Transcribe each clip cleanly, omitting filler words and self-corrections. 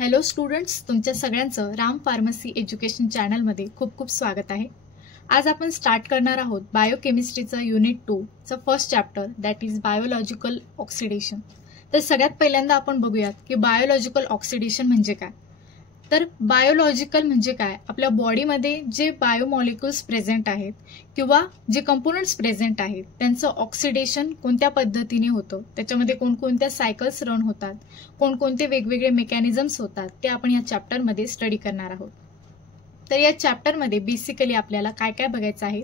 Hello students, तुमच्या सगळ्यांचं Ram pharmacy education चॅनलमध्ये खूप खूप स्वागत आहे। आज आपण स्टार्ट करणार आहोत बायोकेमिस्ट्रीचं युनिट 2 चं first chapter that is biological oxidation. तर सगळ्यात पहिल्यांदा आपण बघूयात की बायोलॉजिकल ऑक्सिडेशन म्हणजे काय। तर बायोलॉजिकल म्हणजे काय, आपल्या बॉडीमध्ये जे बायोमॉलिक्युल्स प्रेझेंट आहेत किंवा जे कंपोनंट्स प्रेझेंट आहेत त्यांचं ऑक्सिडेशन कोणत्या पद्धतीने होतं, त्याच्यामध्ये कोणकोणत्या सायकल्स रन होतात, कोणकोणते वेगवेगळे मेकॅनिझम्स होतात ते आपण या चॅप्टरमध्ये स्टडी करणार आहोत। तर या चॅप्टरमध्ये बेसिकली आपल्याला काय काय बघायचं आहे।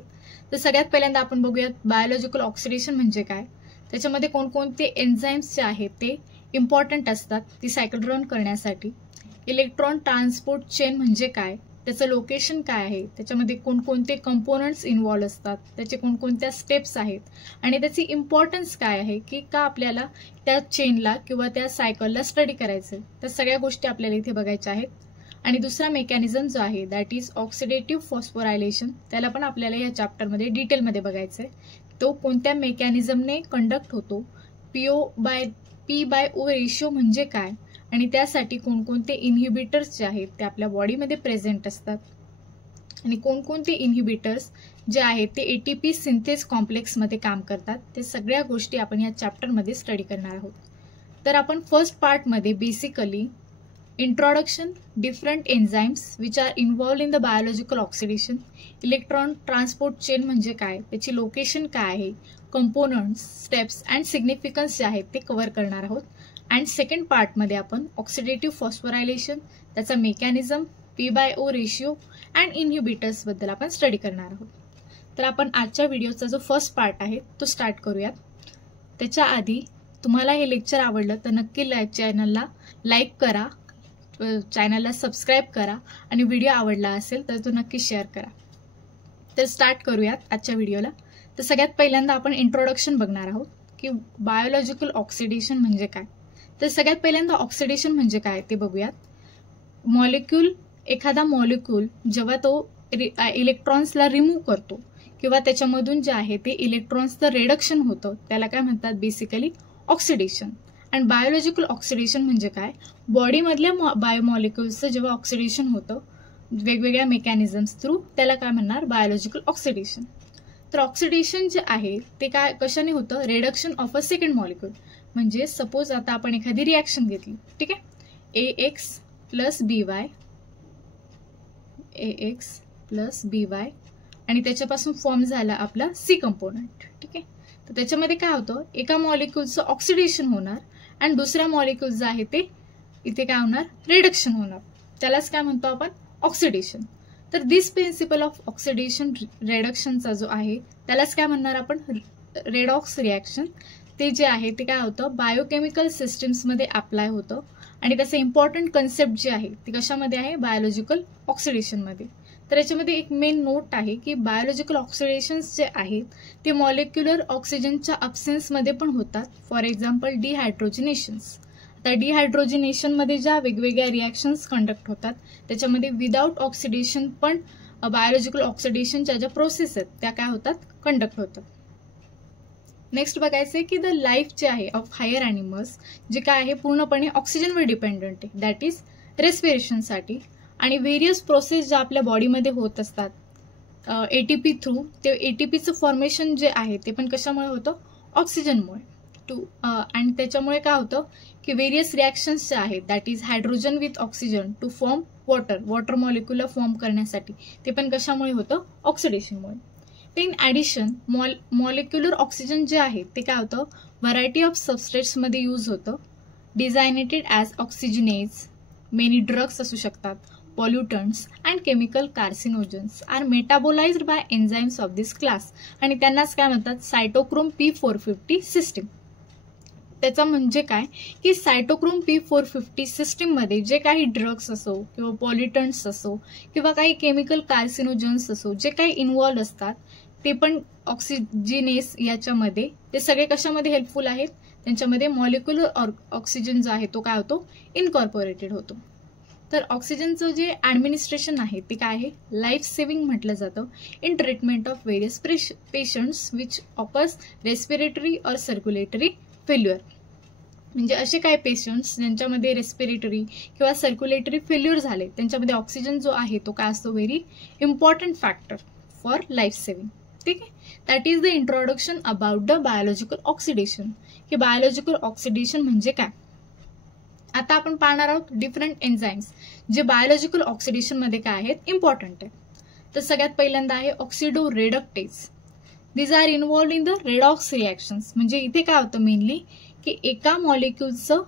तर सगळ्यात पहिल्यांदा आपण बघूयात बायोलॉजिकल ऑक्सिडेशन म्हणजे काय, त्याच्यामध्ये कोणकोणते एन्झाइम्स जे आहेत ते इम्पॉर्टंट असतात ती सायकल रन करण्यासाठी। इलेक्ट्रॉन ट्रान्सपोर्ट चेन म्हणजे काय, त्याचं लोकेशन काय आहे, त्याच्यामध्ये कोणकोणते कंपोनंट्स इन्व्हॉल्व असतात, त्याचे कोणकोणत्या स्टेप्स आहेत आणि त्याची इम्पॉर्टन्स काय आहे की का आपल्याला त्या चेनला किंवा त्या सायकलला स्टडी करायचं, त्या सगळ्या गोष्टी आपल्याला इथे बघायच्या आहेत। आणि दुसरा मेकॅनिझम जो आहे दॅट इज ऑक्सिडेटिव्ह फॉस्फोरायलेशन, त्याला पण आपल्याला या चॅप्टरमध्ये डिटेलमध्ये बघायचं आहे। तो कोणत्या मेकॅनिझमने कंडक्ट होतो, P/O रेशिओ म्हणजे काय आणि त्यासाठी कोणकोणते इनहिबिटर्स जे आहेत ते आपल्या बॉडीमध्ये प्रेझेंट असतात आणि कोणकोणते इनहिबिटर्स जे आहेत ते ATP सिंथेस कॉम्प्लेक्समध्ये काम करतात, ते सगळ्या गोष्टी आपण या चॅप्टरमध्ये स्टडी करणार आहोत। तर आपण फर्स्ट पार्टमध्ये basically introduction, different enzymes which are involved in the biological oxidation, electron transport chain म्हणजे काय, त्याची लोकेशन काय आहे, कंपोनंट्स, स्टेप्स अँड सिग्निफिकन्स जे आहेत ते कव्हर करणार आहोत। अँड सेकंड पार्टमध्ये आपण ऑक्सिडेटिव्ह फॉस्फोरायलेशन, त्याचा mechanism, P/O ratio and inhibitors बद्दल आपण स्टडी करणार आहोत। तर आपण आजच्या व्हिडिओचा जो फर्स्ट पार्ट आहे तो स्टार्ट करूयात। त्याच्या आधी तुम्हाला हे लेक्चर आवडलं तर नक्की चॅनलला लाईक करा, चॅनलला सबस्क्राईब करा आणि व्हिडिओ आवडला असेल तर तो नक्की शेअर करा। तर स्टार्ट करूयात आजच्या व्हिडिओला। तर सगळ्यात पहिल्यांदा आपण इंट्रोडक्शन बघणार आहोत की बायोलॉजिकल ऑक्सिडेशन म्हणजे काय। तर सगळ्यात पहिल्यांदा ऑक्सिडेशन म्हणजे काय ते बघूयात। एखादा मॉलिक्यूल जेव्हा तो इलेक्ट्रॉन्सला रिमूव्ह करतो किंवा त्याच्यामधून जे आहे ते इलेक्ट्रॉन्सचं रिडक्शन होतं त्याला काय म्हणतात, बेसिकली ऑक्सिडेशन। आणि बायोलॉजिकल ऑक्सिडेशन म्हणजे काय, बॉडीमधल्या बायोमॉलिक्युल्सचं जेव्हा ऑक्सिडेशन होतं वेगवेगळ्या मेकॅनिझम्स थ्रू, त्याला काय म्हणणार, बायोलॉजिकल ऑक्सिडेशन। तर ऑक्सिडेशन जे आहे ते काय कशाने होतं, reduction of a second molecule. म्हणजे सपोज आता आपण एखादी रिॲक्शन घेतली, ठीक आहे, AX प्लस BY आणि त्याच्यापासून फॉर्म झाला आपला C कंपोनंट, ठीक आहे। तर त्याच्यामध्ये काय होतं, एका मॉलिक्यूलचं ऑक्सिडेशन होणार आणि दुसऱ्या मॉलिक्यूल जे आहे ते इथे काय होणार, रिडक्शन होणार, त्यालाच काय म्हणतो आपण, ऑक्सिडेशन। तर दिस प्रिन्सिपल ऑफ ऑक्सिडेशन रिडक्शनचा जो आहे त्यालाच काय म्हणणार आपण, रेडॉक्स रिॲक्शन। ते जे आहे ते काय होतं, बायोकेमिकल सिस्टम्समध्ये अप्लाय होतं आणि त्याचं इम्पॉर्टंट कन्सेप्ट जे आहे ते कशामध्ये आहे, बायोलॉजिकल ऑक्सिडेशनमध्ये। तर याच्यामध्ये एक मेन नोट आहे की बायोलॉजिकल ऑक्सिडेशन्स जे आहेत ते मॉलिक्युलर ऑक्सिजनच्या अब्सेन्समध्ये पण होतात। For example dehydrogenations. आता डिहायड्रोजिनेशनमध्ये ज्या वेगवेगळ्या रिॲक्शन्स कंडक्ट होतात त्याच्यामध्ये विदाउट ऑक्सिडेशन पण बायोलॉजिकल ऑक्सिडेशनच्या ज्या प्रोसेस आहेत त्या काय होतात, कंडक्ट होतात। नेक्स्ट बघायचं आहे की द लाईफ जे आहे ऑफ हायर ॲनिमल्स जे काय आहे पूर्णपणे ऑक्सिजनवर डिपेंडंट आहे, दॅट इज रेस्पिरेशनसाठी। आणि व्हेरियस प्रोसेस ज्या आपल्या बॉडीमध्ये होत असतात ATP थ्रू, ते ATPचं फॉर्मेशन जे आहे ते पण कशामुळे होतं, ऑक्सिजनमुळे। आणि त्याच्यामुळे काय होतं की व्हेरियस रिॲक्शन्स जे आहेत that is hydrogen with oxygen two form water molecular form करण्यासाठी, ते पण कशामुळे होतं, ऑक्सिडेशनमुळे। इन ॲडिशन मॉलिक्युलर ऑक्सिजन जे आहे ते काय होतं, व्हरायटी ऑफ सबस्ट्रेट्समध्ये यूज होतं, designated as oxygenase. Many drugs असू शकतात, pollutants and chemical carcinogens are metabolized by enzymes of this class. आणि त्यांनाच काय म्हणतात, सायटोक्रोम P450 सिस्टीम। त्याचा म्हणजे काय की सायटोक्रोम P450 सिस्टीममध्ये जे काही ड्रग्स असो किंवा पॉल्युटंट्स असो किंवा काही केमिकल कार्सिनोजन्स असो जे काही इन्व्हॉल्व असतात ते पण ऑक्सिजिनेस याच्यामध्ये, ते सगळे कशामध्ये हेल्पफुल आहेत, त्यांच्यामध्ये मॉलिक्युलर ऑक्सिजन जो आहे तो काय होतो, इनकॉर्पोरेटेड होतो। तर ऑक्सिजनचं जे ॲडमिनिस्ट्रेशन आहे ते काय आहे, लाईफ सेव्हिंग म्हटलं जातं in treatment of various patients which offers respiratory और सर्क्युलेटरी फेल्युअर। म्हणजे असे काही पेशंट्स ज्यांच्यामध्ये रेस्पिरेटरी किंवा सर्क्युलेटरी फेल्युअर झाले, त्यांच्यामध्ये ऑक्सिजन जो आहे तो काय असतो, very important factor for life saving. ठीक आहे. That is the introduction about the biological oxidation, की बायोलॉजिकल ऑक्सिडेशन म्हणजे काय. आता आपण पाहणार आहोत डिफरंट एन्झाईम्स जे बायोलॉजिकल ऑक्सिडेशन मध्ये काय आहेत, इम्पॉर्टंट आहे. तर सगळ्यात पहिल्यांदा आहे oxidoreductase. These are involved in the redox reactions. म्हणजे इथे काय होतं मेनली की एका मॉलिक्युलचं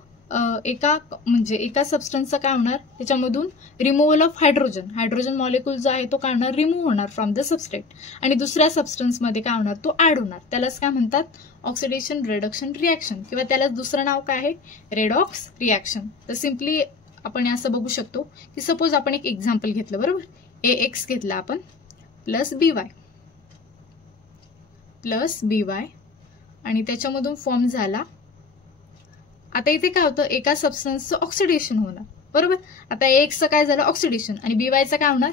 एका सबस्टन्सचं काय होणार, त्याच्यामधून रिमूव्हल ऑफ हायड्रोजन मॉलिक्यूल जो आहे तो काय होणार, रिमूव्ह होणार फ्रॉम द सबस्ट्रेट, आणि दुसऱ्या सबस्टन्समध्ये काय होणार, तो ऍड होणार. त्यालाच काय म्हणतात, ऑक्सिडेशन रिडक्शन रिॲक्शन, किंवा त्याला दुसरं नाव काय आहे, रेडॉक्स रिॲक्शन. तर सिम्पली आपण असं बघू शकतो की सपोज आपण एक एक्झाम्पल घेतलं, बरोबर, AX घेतला आपण प्लस BY आणि त्याच्यामधून फॉर्म झाला. आता इथे काय होतं, एका सबस्टन्सचं ऑक्सिडेशन होणार, बरोबर. आता AXचं काय झालं, ऑक्सिडेशन, आणि BYचं काय होणार,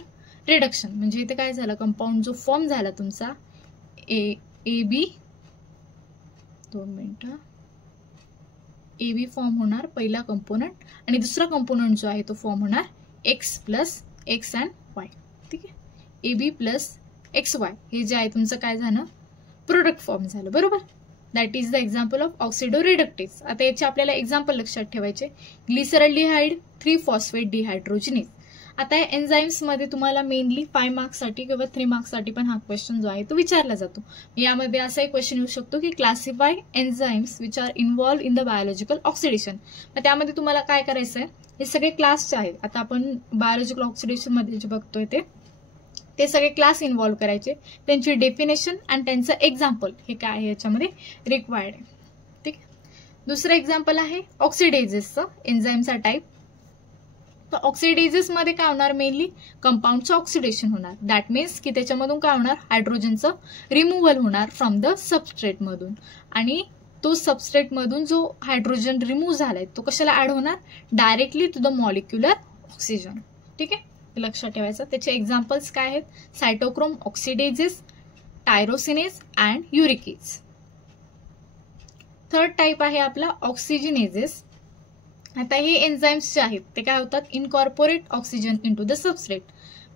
रिडक्शन. म्हणजे इथे काय झालं, कंपाऊंड जो फॉर्म झाला तुमचा AB, 2 मिनिटं, AB फॉर्म होणार पहिला कंपोनंट, आणि दुसरा कंपोनंट जो आहे तो फॉर्म होणार X plus X and Y. ठीक आहे. AB प्लस XY हे जे आहे तुमचं काय झालं, प्रोडक्ट फॉर्म झालं, बरोबर. That is the example of oxidoreductase. आता याचे आपल्याला एक्झाम्पल लक्षात ठेवायचे, ग्लिसरॉल्डिहाइड 3-फॉस्फेट डिहायड्रोजिनेज. आता या एन्झाईम्स मध्ये तुम्हाला मेनली 5 मार्क्ससाठी किंवा 3 मार्क्ससाठी पण हा क्वेश्चन जो आहे तो विचारला जातो. यामध्ये असा एक क्वेश्चन येऊ शकतो की classify enzymes which are involve in the biological oxidation. मग त्यामध्ये तुम्हाला काय करायचं आहे, हे सगळे क्लासचे आहेत. आता आपण बायोलॉजिकल ऑक्सिडेशन मध्ये जे बघतोय ते सगळे क्लास इन्व्हॉल्व करायचे, त्यांची डेफिनेशन आणि त्यांचं एक्झाम्पल हे काय आहे याच्यामध्ये रिक्वायर्ड आहे. ठीक आहे. दुसरं एक्झाम्पल आहे ऑक्सिडेजेसचं, एन्झाईमचा टाईप. तर ऑक्सिडेजेस मध्ये काय होणार, मेनली कंपाऊंडचं ऑक्सिडेशन होणार. दॅट मीन्स की त्याच्यामधून काय होणार, हायड्रोजनचं रिमूव्हल होणार फ्रॉम द सबस्ट्रेट मधून, आणि तो सबस्ट्रेट मधून जो हायड्रोजन रिमूव्ह झालाय तो कशाला ऍड होणार, directly to the molecular oxygen. ठीक आहे, लक्षात ठेवायचं. त्याचे एक्झाम्पल्स काय आहेत, cytochrome oxidases, tyrosinase and uricase. Third type आहे आपला ऑक्सिजनेजेस. आता हे एन्झाईम्स जे आहेत ते काय होतात, incorporate oxygen into the substrate.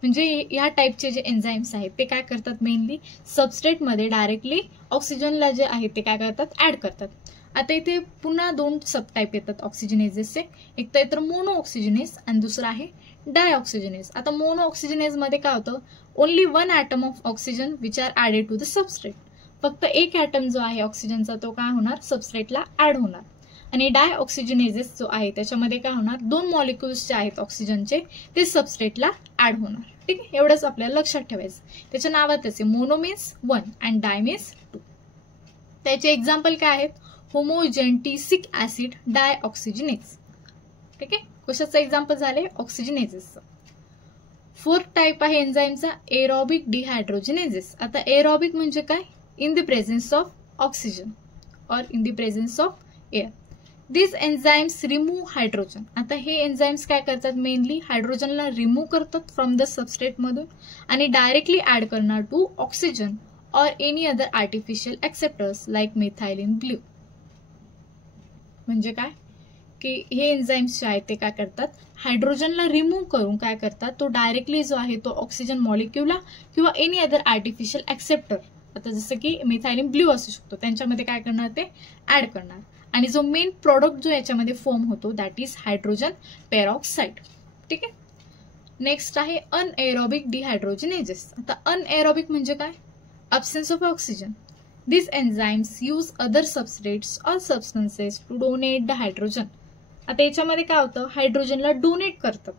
म्हणजे या टाईपचे जे एन्झाईम्स आहेत ते काय करतात, मेनली सबस्ट्रेटमध्ये डायरेक्टली ऑक्सिजनला जे आहे ते काय करतात, ऍड करतात. आता इथे पुन्हा 2 सब टाईप येतात ऑक्सिजनेजेसचे. एक तर मोनो ऑक्सिजनेस आणि दुसरा आहे डायऑक्सिजनेस. आता मोनो ऑक्सिजनेस मध्ये काय होतं, only 1 atom of oxygen which are added to the substrate. फक्त एक ॲटम जो आहे ऑक्सिजनचा तो काय होणार, सबस्ट्रेटला ऍड होणार. आणि डायऑक्सिजनेजेस जो आहे त्याच्यामध्ये काय होणार, 2 मॉलिक्युल्स जे आहेत ऑक्सिजनचे ते सबस्ट्रेटला ऍड होणार. ठीक आहे, एवढंच आपल्याला लक्षात ठेवायचं. त्याच्या नावातच आहे, mono means 1 and di means 2. त्याचे एक्झाम्पल काय आहेत, होमोजेंटिसिक ऍसिड डायऑक्सिजनेज. ठीक आहे, कशाचं एक्झाम्पल झाले, ऑक्सिजनेजेसचं. फोर्थ टाईप आहे एन्झाईमचा एरोबिक डिहायड्रोजिनेजेस. आता एरोबिक म्हणजे काय, in the presence of oxygen or in the presence of air. This enzymes remove hydrogen. आता हे एन्झाईम्स काय करतात, मेनली हायड्रोजनला रिमूव्ह करतात फ्रॉम द सबस्ट्रेट मधून आणि डायरेक्टली ऍड करणार to oxygen or any other artificial acceptors like methylene blue. म्हणजे काय की हे एन्झाईम्स जे आहेत ते काय करतात, हायड्रोजनला रिमूव्ह करून काय करतात, तो डायरेक्टली जो आहे तो ऑक्सिजन मॉलिक्युलला किंवा एनी अदर आर्टिफिशियल एक्सेप्टर, आता जसं की मिथाइलिन ब्लू असू शकतो, त्यांच्यामध्ये काय करणार, ते ऍड करणार. आणि जो मेन प्रोडक्ट जो याच्यामध्ये फॉर्म होतो दॅट इज हायड्रोजन पेरॉक्साइड. ठीक आहे. नेक्स्ट आहे अनएरोबिक डिहायड्रोजिनेजेस. आता अनएरोबिक म्हणजे काय, absence of oxygen. These enzymes use other substrates or substances to donate the hydrogen. आता याच्यामध्ये काय होतं, हायड्रोजनला डोनेट करतात.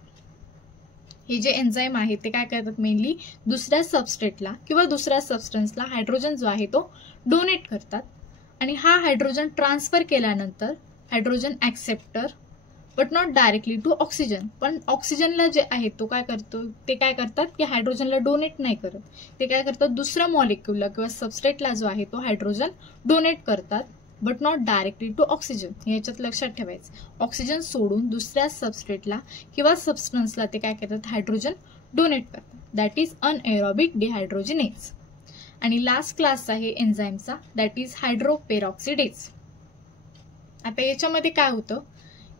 हे जे एन्झाईम आहे ते काय करतात, मेनली दुसऱ्या सबस्ट्रेटला किंवा दुसऱ्या सबस्टन्सला हायड्रोजन जो आहे तो डोनेट करतात. आणि हा हायड्रोजन ट्रान्सफर केल्यानंतर hydrogen acceptor but not directly to oxygen. पण ऑक्सिजनला जे आहे तो काय करतो, ते काय करतात की हायड्रोजनला डोनेट नाही करत, ते काय करतात, दुसऱ्या मॉलिक्युलला किंवा सबस्ट्रेटला जो आहे तो हायड्रोजन डोनेट करतात but not directly to oxygen. याच्यात लक्षात ठेवायचं, ऑक्सिजन सोडून दुसऱ्या सबस्ट्रेटला किंवा सबस्टन्सला ते काय करतात, हायड्रोजन डोनेट करतात. That is anaerobic dehydrogenase. आणि लास्ट क्लास आहे एन्झाईमचा दॅट इज हायड्रोपेरॉक्सिडेज. आता याच्यामध्ये काय होतं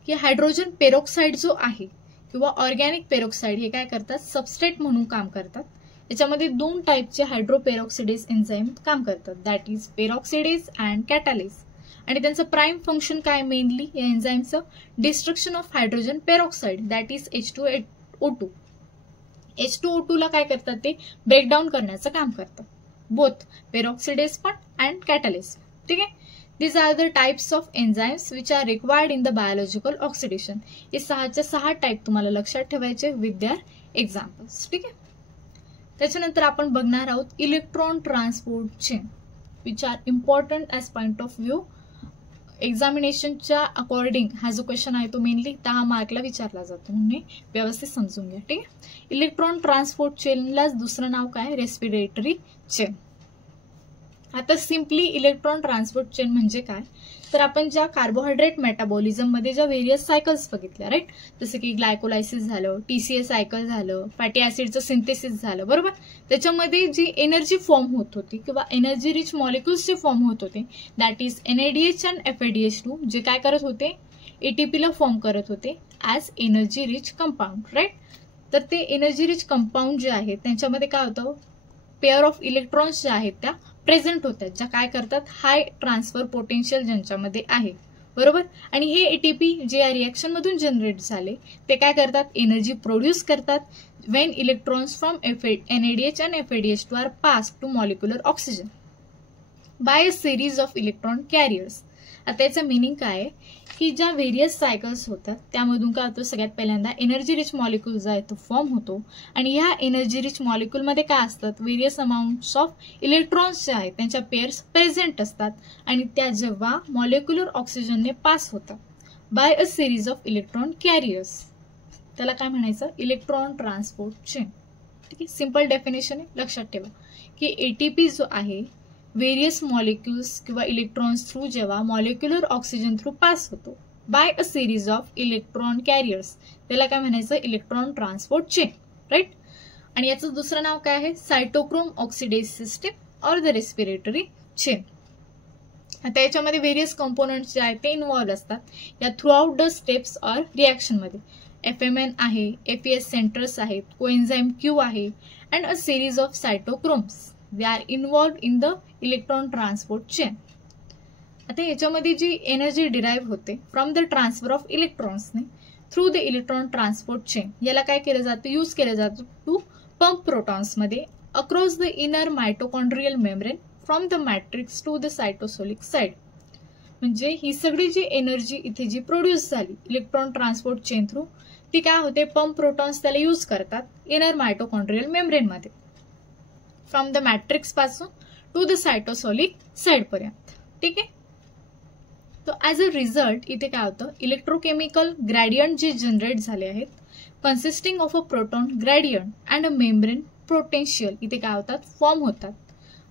की हायड्रोजन पेरोक्साईड जो आहे किंवा ऑर्गॅनिक पेरोक्साईड हे काय करतात, सबस्ट्रेट म्हणून काम करतात. याच्यामध्ये 2 टाईपचे हायड्रोपेरॉक्सिडेज एन्झाईम काम करतात, that is peroxidase and catalase. आणि त्यांचं प्राइम फंक्शन काय मेनली या एन्झाईमचं, destruction of hydrogen peroxide that is H2O2. H2O2 ला काय करतात, ते ब्रेकडाऊन करण्याचं काम करतात, बोथ पेरॉक्सिडेज पण अँड कॅटालेज. ठीक आहे. These are the types of enzymes which are required in the biological oxidation. हे 6च्या 6 टाईप तुम्हाला लक्षात ठेवायचे विथ देअर एक्झाम्पल्स. ठीक आहे. त्याच्यानंतर आपण बघणार आहोत electron transport chain which are important as point of view. एक्झामिनेशनच्या अकॉर्डिंग हा जो क्वेश्चन आहे तो मेनली 10 मार्कला विचारला जातो, म्हणून व्यवस्थित समजून घ्या. ठीक आहे. इलेक्ट्रॉन ट्रान्सपोर्ट चेनलाच दुसरं नाव काय, रेस्पिरेटरी चेन. आता सिम्पली इलेक्ट्रॉन ट्रान्सपोर्ट चेन म्हणजे काय, तर आपण ज्या कार्बोहायड्रेट मेटाबॉलिझम मध्ये ज्या व्हेरियस सायकल्स बघितल्या, राईट, जसं की ग्लायकोलायसिस झालं, TCA सायकल झालं, फॅटी ऍसिडचं सिंथेसिस झालं, बरोबर. त्याच्यामध्ये जी एनर्जी फॉर्म होत होती किंवा एनर्जी रिच मॉलिक्युल्स जे फॉर्म होत होते that is NADH and FADH2, जे काय करत होते, ATP ला फॉर्म करत होते as energy rich compound, right. तर ते एनर्जी रिच कंपाऊंड जे आहेत त्यांच्यामध्ये काय होतं, पेअर ऑफ इलेक्ट्रॉन्स ज्या आहेत त्या प्रेझेंट होतात, ज्या काय करतात, हाय ट्रान्सफर पोटेन्शियल ज्यांच्यामध्ये आहे, बरोबर. आणि हे ATP जे या रिएक्शन मधून जनरेट झाले ते काय करतात, एनर्जी प्रोड्यूस करतात Wien electrons from NADH and FADH2 R pass to molecular oxygen bye a series of electron carriers. आता याचं मिनिंग काय आहे की ज्या व्हेरियस सायकल्स होतात त्यामधून काय होतं, सगळ्यात पहिल्यांदा एनर्जी रिच मॉलिक्यूल जो आहे तो फॉर्म होतो आणि ह्या एनर्जी रिच मॉलिक्यूलमध्ये काय असतात, व्हेरियस अमाऊंट्स ऑफ इलेक्ट्रॉन्स जे आहेत त्यांच्या पेअर्स प्रेझेंट असतात आणि त्या जेव्हा मॉलिक्युलर ऑक्सिजनने पास होतात by a series of electron carriers, त्याला काय म्हणायचं, इलेक्ट्रॉन ट्रान्सपोर्ट चेन. ठीक आहे. सिंपल डेफिनेशन आहे, लक्षात ठेवा की ATP जो आहे व्हेरियस मॉलिक्युल्स किंवा इलेक्ट्रॉन्स थ्रू जेव्हा मॉलिक्युलर ऑक्सिजन थ्रू पास होतो by a series of electron carriers, त्याला काय म्हणायचं, इलेक्ट्रॉन ट्रान्सपोर्ट चेन, राईट. आणि याचं दुसरं नाव काय आहे, cytochrome oxidase system or the respiratory chain. आता याच्यामध्ये व्हेरियस कंपोनंट्स जे आहेत ते इन्व्हॉल्व्ह असतात या throughout the steps or रिॲक्शनमध्ये. FMN आहे, FES सेंटर्स आहेत, कोएन्झाइम Q आहे and a series of cytochromes, they are involved in the electron transport chain. आता याच्यामध्ये जी एनर्जी डिराईव्ह होते फ्रॉम द ट्रान्सफर ऑफ इलेक्ट्रॉन्सने through the electron transport chain, याला काय केलं जातं, यूज केलं जातं टू पंप प्रोटॉन्समध्ये across the inner mitochondrial membrane from the matrix to the cytosolic side. म्हणजे ही सगळी जी एनर्जी इथे जी प्रोड्यूस झाली इलेक्ट्रॉन ट्रान्सपोर्ट चेन थ्रू, ती काय होते, पंप प्रोटॉन्स त्याला यूज करतात इनर मायटोकॉन्ड्रियल मेम्ब्रेनमध्ये फ्रॉम द मॅट्रिक्स पासून टू द सायटोसोलिक साइड पर्यंत. ठीक आहे. तो ॲज अ रिझल्ट इथे काय होतं, इलेक्ट्रोकेमिकल ग्रॅडियंट जे जनरेट झाले आहेत consisting of a proton gradient and a membrane potential इथे काय होतात, फॉर्म होतात.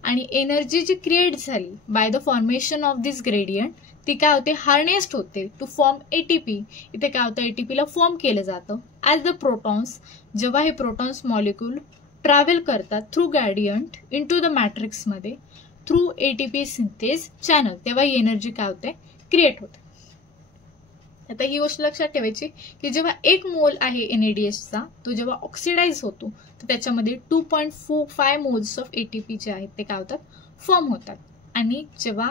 आणि एनर्जी जी क्रिएट झाली by the formation of this gradient ती काय होते, हार्नेस्ड होते टू फॉर्म ATP. इथे काय होतं, ATP ला फॉर्म केलं जातं ॲज द प्रोटॉन्स. जेव्हा हे प्रोटॉन्स मॉलिक्यूल ट्रॅव्हल करतात through gradient into the मॅट्रिक्समध्ये थ्रू ATP सिंथेस चॅनल, तेव्हा ही एनर्जी काय होते, क्रिएट होते. आता ही गोष्ट लक्षात ठेवायची की जेव्हा 1 मोल आहे NADHचा तो जेव्हा ऑक्सिडाइज होतो तर त्याच्यामध्ये 2.45 मोल्स ऑफ ATP जे आहेत ते काय होतात, फॉर्म होतात. आणि जेव्हा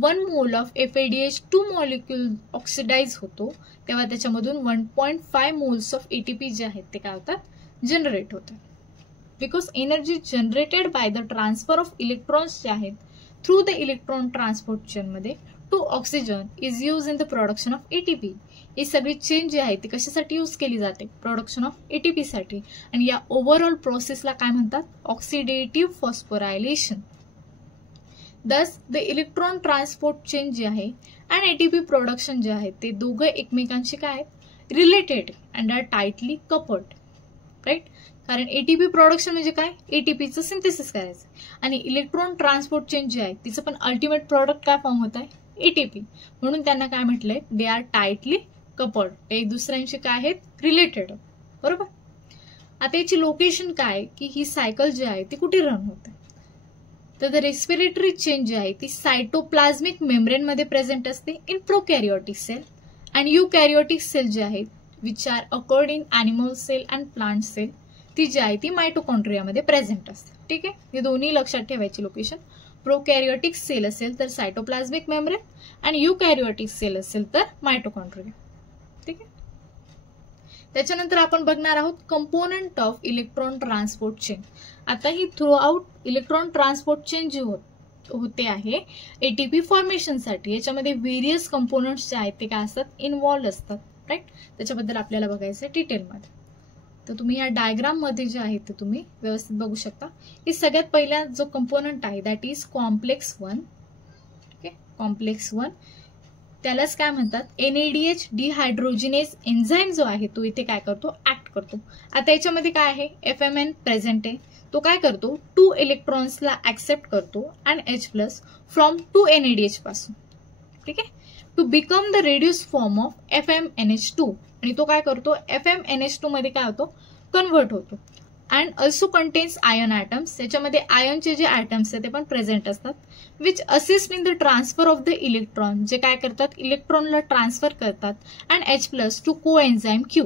1 mole of FADH2 molecule oxidise होतो तेव्हा त्याच्यामधून 1.5 मोल्स ऑफ ATP जे आहेत ते काय होतात, जनरेट होतात. Because energy generated by the transfer of electrons जे आहेत थ्रू द इलेक्ट्रॉन ट्रान्सपोर्ट चेनमध्ये to oxygen is use in the production of ATP. ही सगळी चेन जी आहे ती कशासाठी यूज केली जाते, प्रोडक्शन ऑफ ATP साठी. आणि या ओव्हरऑल प्रोसेसला काय म्हणतात, ऑक्सिडेटिव्ह फॉस्फोरायलेशन. दस द इलेक्ट्रॉन ट्रान्सपोर्ट चेन जी आहे अँड ATP प्रोडक्शन जे आहे ते दोघं एकमेकांशी काय related and are tightly coupled, right. कारण ATP प्रोडक्शन म्हणजे काय, ATPचं सिंथेसिस करायचं आणि इलेक्ट्रॉन ट्रान्सपोर्ट चेन जी आहे तिचं पण अल्टिमेट प्रोडक्ट काय फॉर्म होत आहे, ATP. म्हणून त्यांना काय म्हटलंय, दे आर टाइटली कपल्ड, ते एक दुसऱ्यांशी काय आहेत, रिलेटेड, बरोबर. आता याची लोकेशन काय की ही सायकल जी आहे ती कुठे रन होते, तर द रेस्पिरेटरी चेन जी आहे ती सायटोप्लाझ्मिक मेम्ब्रेनमध्ये प्रेझेंट असते इन प्रोकॅरियोटिक सेल, आणि युकॅरियोटिक सेल जे आहेत which are accord in animal cell and plant cell, ती जी आहे ती मायटोकॉन्ड्रियामध्ये प्रेझेंट असते. ठीक आहे, हे दोन्ही लक्षात ठेवायची लोकेशन. प्रोकॅरियोटिक सेल असेल तर सायटोप्लाझ्मिक मेम्ब्रेन, आणि युकॅरियोटिक सेल असेल तर मायटोकॉन्ड्रिया. ठीक आहे, त्याच्यानंतर आपण बघणार आहोत component of electron transport chain. आता ही throughout electron transport chain जी होते आहे एटीपी फॉर्मेशनसाठी, याच्यामध्ये व्हेरियस कंपोनंट्स जे आहेत ते काय असतात, इन्व्हॉल्व असतात. राईट, त्याच्याबद्दल आपल्याला बघायचं डिटेलमध्ये. तर तुम्ही या डायग्राम मध्ये जे आहे ते तुम्ही व्यवस्थित बघू शकता की सगळ्यात पहिला जो कंपोनंट आहे that is complex 1. Okay, complex 1 त्यालाच काय म्हणतात, NADH डिहायड्रोजिनेज एन्झाईम जो आहे तो इथे काय करतो, ऍक्ट करतो. आता याच्यामध्ये काय आहे, FMN प्रेझेंट आहे. तो काय करतो, 2 इलेक्ट्रॉन्सला ऍक्सेप्ट करतो अँड H+ फ्रॉम 2 NADH पासून. ठीक आहे, to become the reduce form of FMNH2, आणि तो काय करतो, FMNH2 मध्ये काय होतो, कन्व्हर्ट होतो. And also contains ion atoms, त्याच्यामध्ये आयनचे जे ॲटम्स आहेत ते पण प्रेझेंट असतात, which assist in the transfer of the electron, जे काय करतात, इलेक्ट्रॉनला ट्रान्सफर करतात and H+ to coenzyme Q.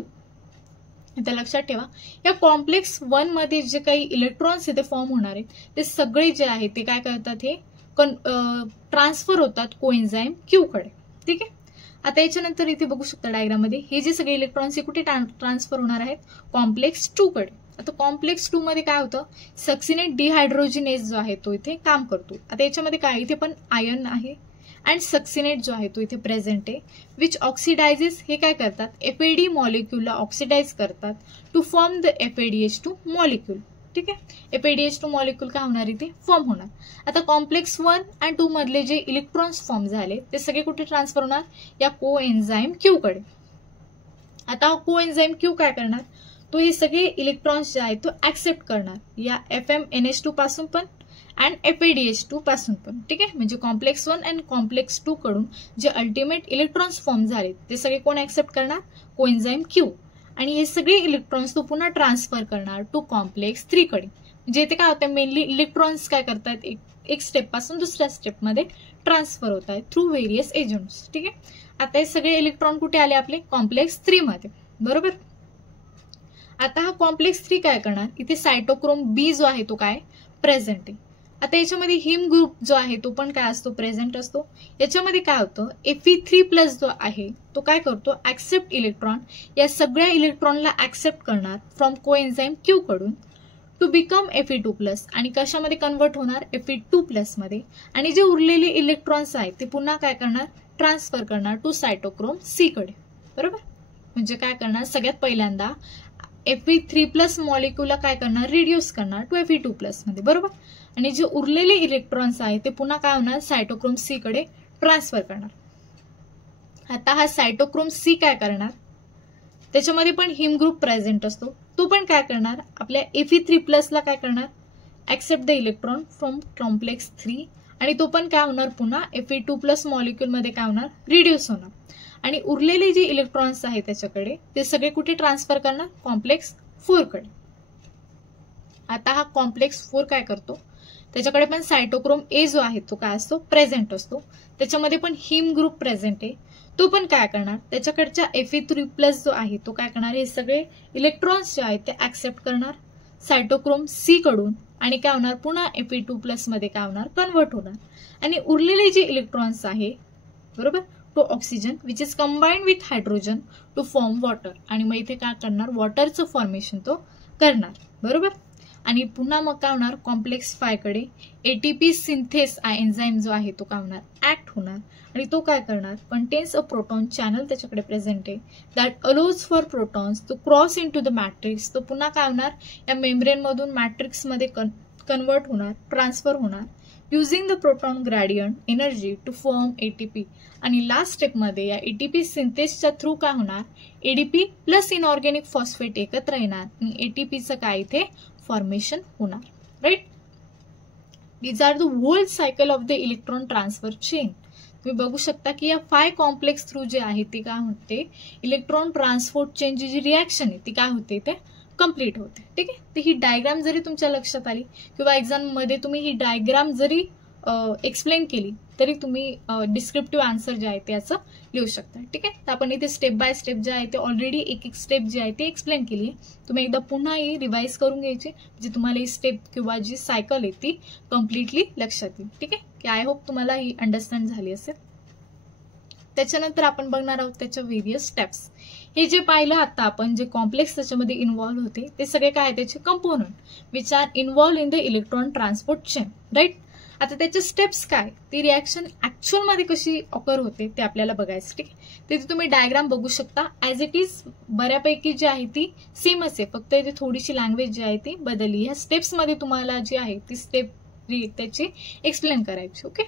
आता लक्षात ठेवा, या कॉम्प्लेक्स 1 मध्ये जे काही इलेक्ट्रॉन्स इथे फॉर्म होणार आहेत ते सगळे जे आहेत ते काय करतात, हे ट्रान्सफर होतात कोएन्झाईम Q कडे. ठीक आहे, आता याच्यानंतर इथे बघू शकता डायग्राम मध्ये हे जे सगळे इलेक्ट्रॉन्स कुठे ट्रान्सफर होणार आहेत, कॉम्प्लेक्स 2 कडे. आता कॉम्प्लेक्स 2 मध्ये काय होतं, सक्सिनेट डिहायड्रोजिनेज जो आहे तो इथे काम करतो. आता याच्यामध्ये काय, इथे पण आयन आहे अँड सक्सिनेट जो आहे तो इथे प्रेझेंट आहे, विच ऑक्सिडायझेस, हे काय करतात, FAD मॉलिक्यूलला ऑक्सिडाइज करतात to form the FADH2 molecule. ठीक आहे, FADH2 मॉलिक्यूल काय होणार, इथे फॉर्म होणार. आता कॉम्प्लेक्स 1 आणि 2 मधले जे इलेक्ट्रॉन्स फॉर्म झाले ते सगळे कुठे ट्रान्सफर होणार, या कोएन्झाईम Q कडे. आता कोएन्झाईम Q काय करणार, तो हे सगळे इलेक्ट्रॉन्स जे आहेत तो ऍक्सेप्ट करणार या FMNH2 पासून पण अँड FADH2 पासून पण. ठीक आहे, म्हणजे कॉम्प्लेक्स 1 अँड कॉम्प्लेक्स 2 कडून जे अल्टिमेट इलेक्ट्रॉन्स फॉर्म झाले ते सगळे कोण ऍक्सेप्ट करणार, कोएन्झाईम Q. आणि हे सगळे इलेक्ट्रॉन्स तो पुन्हा ट्रान्सफर करणार टू कॉम्प्लेक्स 3 कडे. म्हणजे इथे काय होतं, मेनली इलेक्ट्रॉन्स काय करतात, एक स्टेप पासून दुसऱ्या स्टेपमध्ये ट्रान्सफर होत आहेत थ्रू व्हेरियस एजंट्स. ठीक आहे, आता हे सगळे इलेक्ट्रॉन कुठे आले, आपले कॉम्प्लेक्स 3 मध्ये. बरोबर, आता हा कॉम्प्लेक्स 3 काय करणार, इथे सायटोक्रोम B जो आहे तो काय प्रेझेंट आहे. आता याच्यामध्ये हिम ग्रुप जो आहे तो पण काय असतो, प्रेझेंट असतो. याच्यामध्ये काय होतं, Fe3+ जो आहे तो काय करतो, ऍक्सेप्ट इलेक्ट्रॉन, या सगळ्या इलेक्ट्रॉनला ऍक्सेप्ट करणार फ्रॉम कोएन्झाईम Q कडून टू बिकम Fe2+, आणि कशामध्ये कन्वर्ट होणार, Fe2+ मध्ये. आणि जे उरलेले इलेक्ट्रॉन्स आहेत ते पुन्हा काय करणार, ट्रान्सफर करणार टू सायटोक्रोम C कडे. बरोबर, म्हणजे काय करणार, सगळ्यात पहिल्यांदा Fe3+ मॉलिक्यूलला काय करणार, रिड्यूस करणार टू Fe2+ मध्ये. बरोबर, आणि जे उरलेले इलेक्ट्रॉन्स आहेत ते पुन्हा काय होणार, सायटोक्रोम C कडे ट्रान्सफर करणार. आता हा सायटोक्रोम C काय करणार, त्याच्यामध्ये पण हिम ग्रुप प्रेझेंट असतो, तो पण काय करणार, आपल्या Fe3+ ला काय करणार, accept the electron from complex 3, आणि तो पण काय होणार, पुन्हा Fe2+ मॉलिक्यूल मध्ये काय होणार, रिड्यूस होणार. आणि उरलेले जे इलेक्ट्रॉन्स आहेत त्याच्याकडे ते सगळे कुठे ट्रान्सफर करणार, कॉम्प्लेक्स 4 कडे. आता हा कॉम्प्लेक्स 4 काय करतो, त्याच्याकडे पण सायटोक्रोम A जो आहे तो काय असतो, प्रेझेंट असतो. त्याच्यामध्ये पण हिम ग्रुप प्रेझेंट आहे, तो पण काय करणार, त्याच्याकडच्या Fe3+ जो आहे तो काय करणार, हे सगळे इलेक्ट्रॉन्स जे आहेत ते ऍक्सेप्ट करणार सायटोक्रोम C कडून, आणि काय होणार, पुन्हा Fe2+ मध्ये काय होणार, कन्वर्ट होणार. आणि उरलेले जे इलेक्ट्रॉन्स आहे, बरोबर, तो oxygen which is combined with hydrogen two form water, आणि मग इथे काय करणार, वॉटरचं फॉर्मेशन तो करणार. बरोबर, आणि पुन्हा मग काय होणार, कॉम्प्लेक्स 5 कडे ATP सिंथेस एन्झाईम जो आहे तो काय होणार, ऍक्ट होणार. आणि तो काय करणार, कंटेन्स अ प्रोटॉन चॅनल त्याच्याकडे प्रेझेंट आहे that allows for protons to cross into the matrix. तो पुन्हा काय होणार, या मेम्ब्रेन मधून मॅट्रिक्स मध्ये कन्वर्ट होणार, ट्रान्सफर होणार using the proton gradient energy to form ATP. आणि लास्ट स्टेपमध्ये या ATP सिंथेसच्या थ्रू काय होणार, ADP प्लस इनऑर्गॅनिक फॉस्फेट एकत्र येणार आणि ATPचं काय इथे फॉर्मेशन होणार. Right, these are the whole cycle of the electron transfer chain. तुम्ही बघू शकता की या 5 कॉम्प्लेक्स थ्रू जे आहे ती काय होते, इलेक्ट्रॉन ट्रान्सपोर्ट चेनची जी रिॲक्शन आहे ती काय होते ते कंप्लीट होते. ठीक आहे. तर ही डायग्राम जरी तुमच्या लक्षात आली किंवा एक्झाममध्ये तुम्ही ही डायग्राम जरी एक्सप्लेन केली तरी तुम्ही डिस्क्रिप्टिव्ह आन्सर जे आहे त्याचं लिहू शकता. ठीक आहे. तर आपण इथे स्टेप बाय स्टेप जे आहे ते ऑलरेडी एक एक स्टेप जी आहे ती एक्सप्लेन केली आहे. तुम्ही एकदा पुन्हा ही रिवाइज करून घ्यायची म्हणजे तुम्हाला ही स्टेप किंवा जी सायकल आहे ती कम्प्लिटली लक्षात येईल. ठीक आहे. की आय होप तुम्हाला ही अंडरस्टँड झाली असेल. त्याच्यानंतर आपण बघणार आहोत त्याच्या व्हेरियस स्टेप्स. हे जे पाहिलं आता आपण जे कॉम्प्लेक्स त्याच्यामध्ये इन्व्हॉल्व्ह होते ते सगळे काय त्याचे component which are involve in the electron transport chain. Right. आता त्याचे स्टेप्स काय, ती रिॲक्शन ऍक्च्युअल मध्ये कशी ऑकर होते ते आपल्याला बघायचं. ठीक आहे. तिथे तुम्ही डायग्राम बघू शकता. ऍज इट इज बऱ्यापैकी जी आहे ती सेमच आहे, फक्त इथे थोडीशी लँग्वेज जी आहे ती बदलली. ह्या स्टेप्स मध्ये तुम्हाला जी आहे ती स्टेप त्याची एक्सप्लेन करायची. ओके.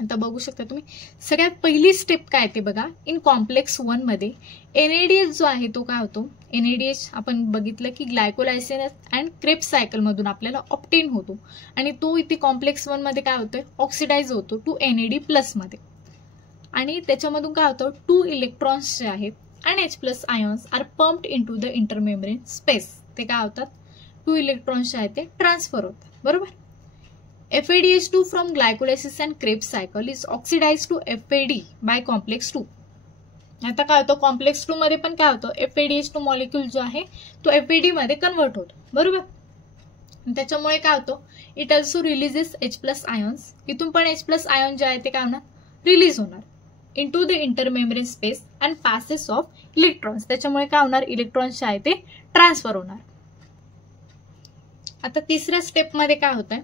आता बघू शकता तुम्ही. सगळ्यात पहिली स्टेप काय ते बघा. इन कॉम्प्लेक्स 1 मध्ये NADH जो आहे तो काय होतो. NADH आपण बघितलं की ग्लायकोलायसिस अँड क्रेब्स सायकल मधून आपल्याला ऑप्टेन होतो आणि तो इथे कॉम्प्लेक्स 1 मध्ये काय होतोय ऑक्सिडाइज होतो टू NAD+ मध्ये. आणि त्याच्यामधून काय होतं 2 इलेक्ट्रॉन्स जे आहेत आणि H+ ions are pumped into the intermembrane space. ते काय होतात 2 इलेक्ट्रॉन्स जे आहेत ते ट्रान्सफर होतात. बरोबर. FADH2 from glycolysis and Krebs cycle is oxidized to FAD by complex 2. आता काय होतं कॉम्प्लेक्स 2 मध्ये पण काय होतं FADH2 मॉलिक्यूल जो आहे तो FAD मध्ये कन्वर्ट होतो. बरोबर. त्याच्यामुळे काय होतं it also releases H+ ions. इथून पण H+ आयॉन जे आहे ते काय होणार रिलीज होणार into the intermembrane space and passes of electrons. त्याच्यामुळे काय होणार इलेक्ट्रॉन्स जे आहे ते ट्रान्सफर होणार. आता तिसऱ्या स्टेप मध्ये काय होतंय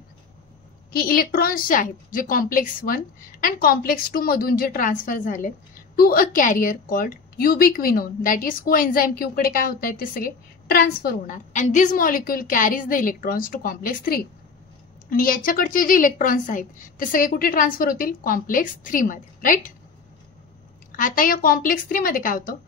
की इलेक्ट्रॉन्स जे आहेत जे कॉम्प्लेक्स 1 अँड कॉम्प्लेक्स 2 मधून जे ट्रान्सफर झाले to a carrier called ubiquinone that is coenzyme Q कडे काय होत आहे ते सगळे ट्रान्सफर होणार. And this molecule carries the electrons to complex 3. आणि याच्याकडचे जे इलेक्ट्रॉन्स आहेत ते सगळे कुठे ट्रान्सफर होतील कॉम्प्लेक्स 3 मध्ये. राईट. आता या कॉम्प्लेक्स 3 मध्ये काय होतं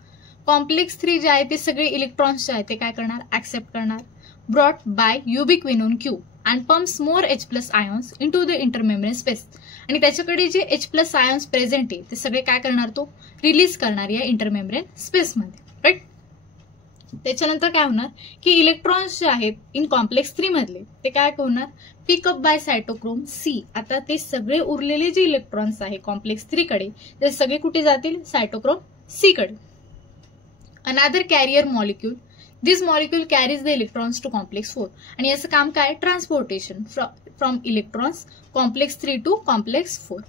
कॉम्प्लेक्स 3 जे आहे ते सगळे इलेक्ट्रॉन्स जे आहेत ते काय करणार ऍक्सेप्ट करणार brought by ubiquinone Q and pumps more H+ ions into the intermembrane space. आणि त्याच्याकडे जे H+ आयॉन्स प्रेझेंट आहे ते सगळे काय करणार तो रिलीज करणार या इंटरमेम्ब्रेन स्पेस मध्ये. राईट. त्याच्यानंतर काय होणार की इलेक्ट्रॉन्स जे आहेत इन कॉम्प्लेक्स 3 मधले ते काय होणार पिकअप बाय सायटोक्रोम C. आता ते सगळे उरलेले जे इलेक्ट्रॉन्स आहे कॉम्प्लेक्स 3 कडे ते सगळे कुठे जातील सायटोक्रोम C कडे. Another carrier molecule this molecule carries the electrons to complex 4. आणि याचं काम काय transportation from electrons complex 3 to complex 4.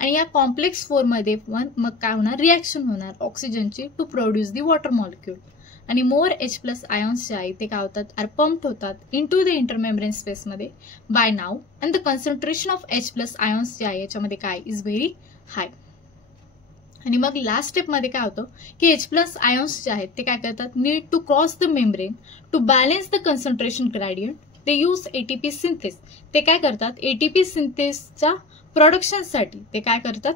आणि या कॉम्प्लेक्स 4 मध्ये मग काय होणार रिॲक्शन होणार ऑक्सिजनची to produce the water molecule. आणि मोर H+ आयॉन्स जे आहे ते काय होतात आर पंप्ड होतात इनटू द इंटरमेम्ब्रेन स्पेस मध्ये by now. And the concentration of H+ ions जे आहे याच्यामध्ये काय इज व्हेरी हाय. आणि मग लास्ट स्टेप मध्ये काय होतं की H+ आयॉन्स जे आहेत ते काय करतात need to cross the membrane to balance the concentration gradient. ते यूज ATP सिंथेस. ते काय करतात ATP सिंथेसच्या प्रोडक्शनसाठी ते काय करतात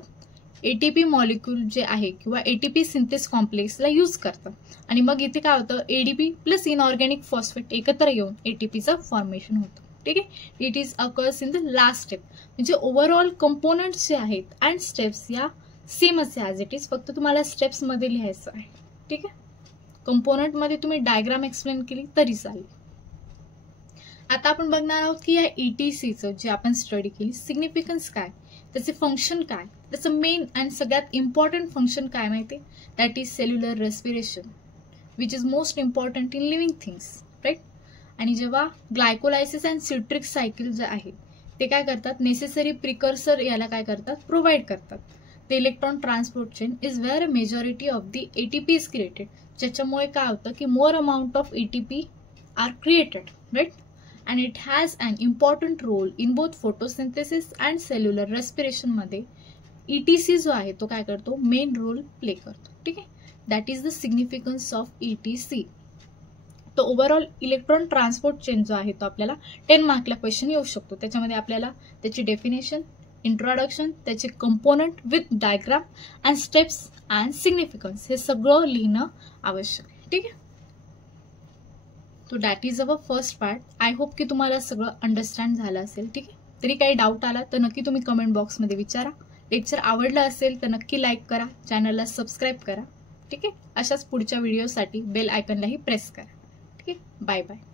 ATP मॉलिक्यूल जे आहे किंवा ATP सिंथेस कॉम्प्लेक्सला यूज करतात. आणि मग इथे काय होतं ADP प्लस इनऑर्गॅनिक फॉस्फेट एकत्र येऊन ATPचं फॉर्मेशन होतं. ठीक आहे. It is occurs in the last step. म्हणजे ओव्हरऑल कंपोनंट्स जे आहेत अँड स्टेप्स या सेमच आहे ऍज इट इज, फक्त तुम्हाला स्टेप्स मध्ये लिहायचं आहे. ठीक आहे. कंपोनंट मध्ये तुम्ही डायग्राम एक्सप्लेन केली तरी चालेल. आता आपण बघणार आहोत की या ETCचं जे आपण स्टडी केली सिग्निफिकन्स काय, त्याचे फंक्शन काय, त्याचं मेन अँड सगळ्यात इम्पॉर्टंट फंक्शन काय माहिती that is cellular respiration which is most important in living things. Right. आणि जेव्हा ग्लायकोलायसिस अँड सिट्रिक सायकल जे आहे ते काय करतात नेसेसरी प्रिकर्सर याला काय करतात प्रोव्हाइड करतात. The electron transport chain is where a majority of the ATP is created. ज्याच्यामुळे काय होतं की more amount of ATP are created, right? And it has an important role in both photosynthesis and cellular respiration मध्ये ETC जो आहे तो काय करतो मेन रोल प्ले करतो. ठीक आहे. That is the significance of ETC. तो ओव्हरऑल इलेक्ट्रॉन ट्रान्सपोर्ट चेन जो आहे तो आपल्याला 10 मार्कला क्वेश्चन येऊ शकतो. त्याच्यामध्ये आपल्याला त्याची डेफिनेशन इंट्रोडक्शन त्याचे component with diagram and steps and significance हे सगळं लिहिणं आवश्यक आहे. ठीक आहे. तो that is our first part. I hope की तुम्हाला सगळं अंडरस्टँड झालं असेल. ठीक आहे. तरी काही डाऊट आला तर नक्की तुम्ही कमेंट बॉक्समध्ये विचारा. लेक्चर आवडलं असेल तर नक्की लाईक करा, चॅनलला सबस्क्राईब करा. ठीक आहे. अशाच पुढच्या व्हिडिओसाठी बेल आयकॉनलाही प्रेस करा. ठीक आहे. Bye bye.